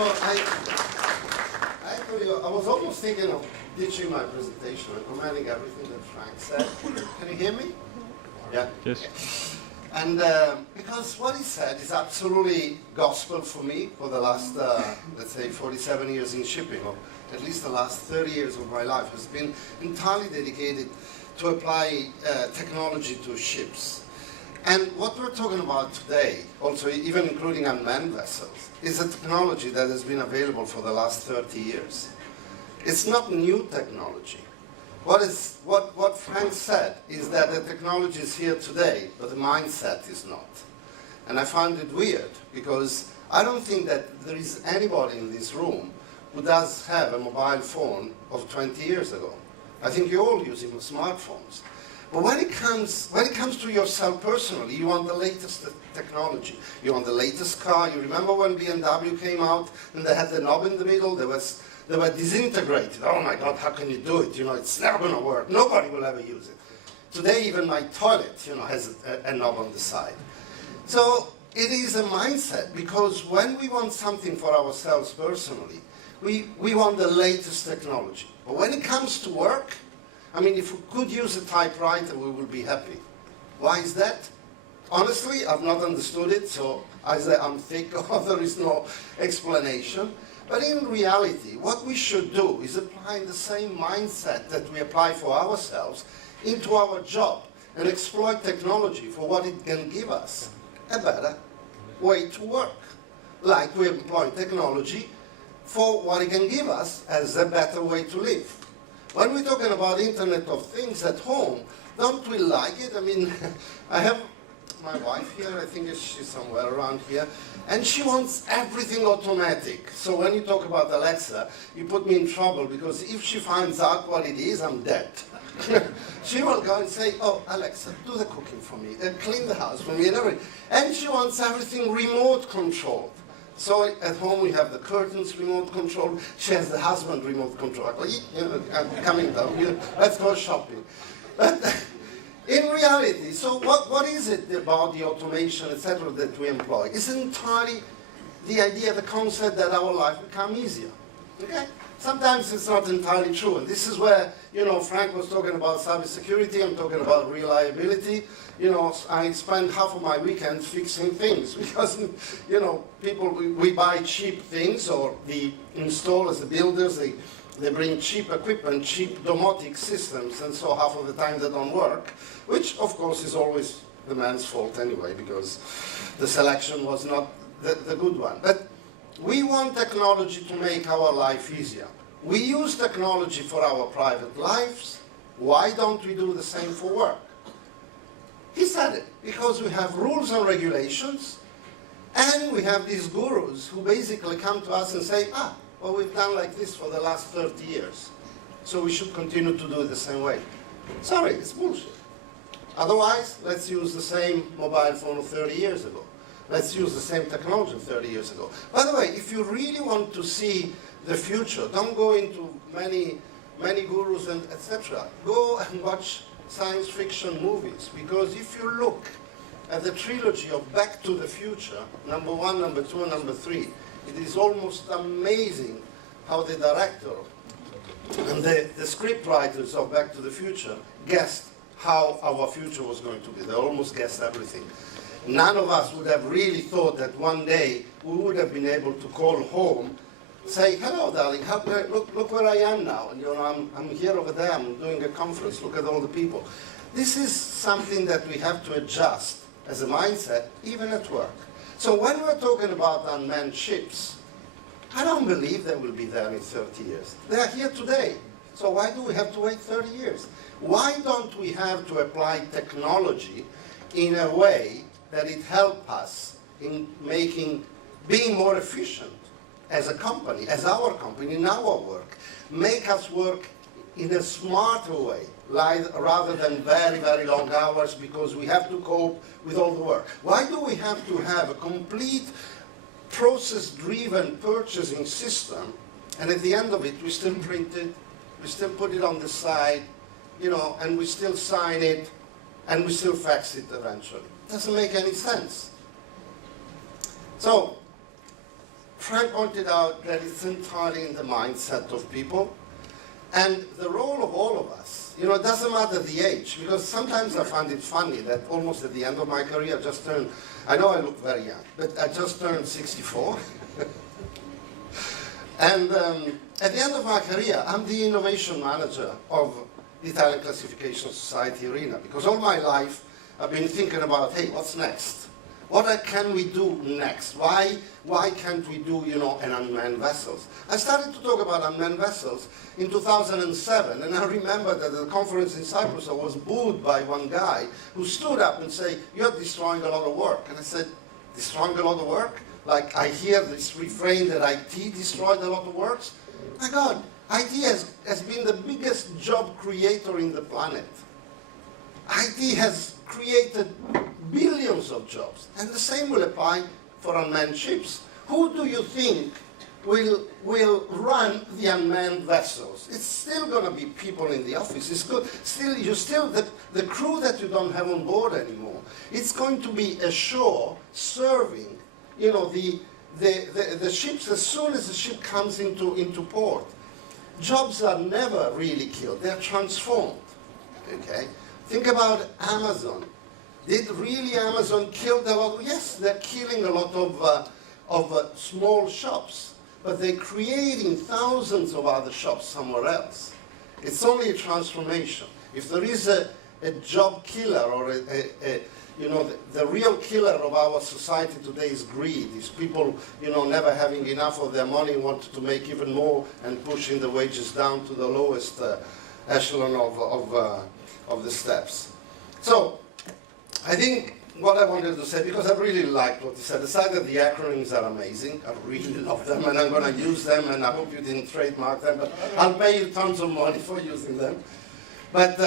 I was almost thinking of ditching my presentation and commenting everything that Frank said. Can you hear me? Yeah. Yes. And because what he said is absolutely gospel for me for the last, let's say, 47 years in shipping, or at least the last 30 years of my life has been entirely dedicated to apply technology to ships. And what we're talking about today, also even including unmanned vessels, is a technology that has been available for the last 30 years. It's not new technology. What Frank said is that the technology is here today, but the mindset is not. And I find it weird, because I don't think that there is anybody in this room who does have a mobile phone of 20 years ago. I think you're all using smartphones. But when it comes to yourself personally, you want the latest technology. You want the latest car. You remember when BMW came out and they had the knob in the middle? They were disintegrated. Oh my God, how can you do it? You know, it's never going to work. Nobody will ever use it. Today, even my toilet, you know, has a knob on the side. So it is a mindset, because when we want something for ourselves personally, we want the latest technology. But when it comes to work, I mean, if we could use a typewriter, we will be happy. Why is that? Honestly, I've not understood it, so either I'm thick or there is no explanation. But in reality, what we should do is apply the same mindset that we apply for ourselves into our job and exploit technology for what it can give us, a better way to work. Like we employ technology for what it can give us as a better way to live. When we're talking about Internet of Things at home, don't we like it? I mean, I have my wife here, I think she's somewhere around here, and she wants everything automatic. So when you talk about Alexa, you put me in trouble, because if she finds out what it is, I'm dead. She will go and say, oh, Alexa, do the cooking for me, clean the house for me, and everything. And she wants everything remote controlled. So at home we have the curtains remote control. She has the husband remote control. You know, I'm coming down. You know, let's go shopping. But in reality, so what is it about the automation, etc., that we employ? It's entirely the idea, the concept that our life become easier. Okay? Sometimes it's not entirely true, and this is where, you know, Frank was talking about cybersecurity. I'm talking about reliability. You know, I spend half of my weekends fixing things because, you know, people, we buy cheap things, or the installers, the builders, they bring cheap equipment, cheap domotic systems, and so half of the time they don't work, which of course is always the man's fault anyway, because the selection was not the good one. But we want technology to make our life easier. We use technology for our private lives. Why don't we do the same for work? He said it, because we have rules and regulations, and we have these gurus who basically come to us and say, well, we've done like this for the last 30 years, so we should continue to do it the same way. Sorry, it's bullshit. Otherwise, let's use the same mobile phone of 30 years ago. Let's use the same technology 30 years ago. By the way, if you really want to see the future, don't go into many gurus and etc. Go and watch science fiction movies, because if you look at the trilogy of Back to the Future, number 1, number 2, and number 3, it is almost amazing how the director and the script writers of Back to the Future guessed how our future was going to be. They almost guessed everything. None of us would have really thought that one day we would have been able to call home, say, hello, darling, look where I am now. And, you know, I'm here over there, I'm doing a conference, look at all the people. This is something that we have to adjust as a mindset, even at work. So when we're talking about unmanned ships, I don't believe they will be there in 30 years. They are here today. So why do we have to wait 30 years? Why don't we have to apply technology in a way that it helps us in being more efficient as a company, as our company, in our work, make us work in a smarter way, rather than very, very long hours, because we have to cope with all the work. Why do we have to have a complete process-driven purchasing system, and at the end of it, we still print it, we still put it on the side, you know, and we still sign it, and we still fax it eventually? Doesn't make any sense. So, Frank pointed out that it's entirely in the mindset of people. And the role of all of us, you know, it doesn't matter the age, because sometimes I find it funny that almost at the end of my career, I just turned, I know I look very young, but I just turned 64. And at the end of my career, I'm the innovation manager of the Italian Classification Society, RINA, because all my life I've been thinking about, hey, what's next? What can we do next? Why can't we do, you know, an unmanned vessels? I started to talk about unmanned vessels in 2007, and I remember that at the conference in Cyprus, I was booed by one guy who stood up and said, "You're destroying a lot of work." And I said, "Destroying a lot of work?" Like I hear this refrain that IT destroyed a lot of works. My God, IT has been the biggest job creator in the planet. IT has created billions of jobs, and the same will apply for unmanned ships. Who do you think will run the unmanned vessels? It's still going to be people in the office. It's good. Still the crew that you don't have on board anymore. It's going to be ashore serving, you know, the ships as soon as the ship comes into port. Jobs are never really killed. They're transformed. Okay. Think about Amazon. Did really Amazon kill a lot? Yes, they're killing a lot of small shops, but they're creating thousands of other shops somewhere else. It's only a transformation. If there is a job killer or you know, the real killer of our society today is greed. Is people, you know, never having enough of their money, want to make even more and pushing the wages down to the lowest echelon of the steps. So, I think what I wanted to say, because I really liked what you said, aside that the acronyms are amazing, I really love them, and I'm going to use them, and I hope you didn't trademark them, but I'll pay you tons of money for using them. But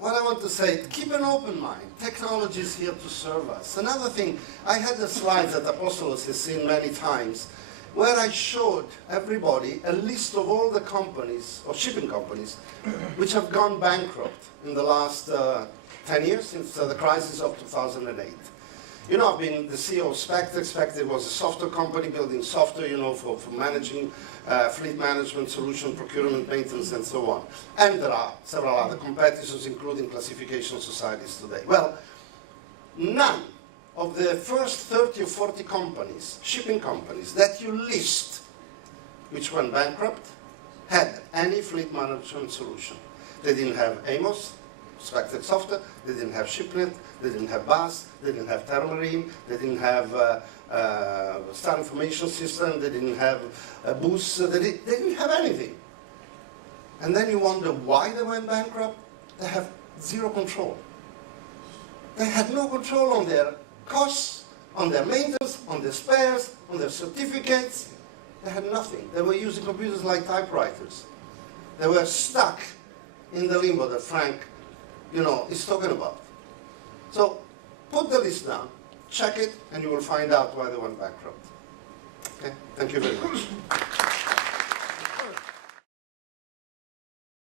what I want to say, keep an open mind. Technology is here to serve us. Another thing, I had a slide that Apostolos has seen many times, where I showed everybody a list of all the companies, or shipping companies, which have gone bankrupt in the last 10 years, since the crisis of 2008. You know, I've been the CEO of Spectre. Spectre was a software company building software, you know, for managing fleet management, solution, procurement, maintenance, and so on. And there are several other competitors, including classification societies today. Well, none of the first 30 or 40 companies, shipping companies, that you list, which went bankrupt, had any fleet management solution. They didn't have Amos, Spectre software, they didn't have ShipNet, they didn't have BAS, they didn't have Termarine, they didn't have Star Information System, they didn't have Boost, they didn't have anything. And then you wonder why they went bankrupt? They have zero control. They had no control on their costs, on their maintenance, on their spares, on their certificates. They had nothing. They were using computers like typewriters. They were stuck in the limbo that Frank, you know, is talking about. So put the list down, check it, and you will find out why they went bankrupt. Okay? Thank you very much.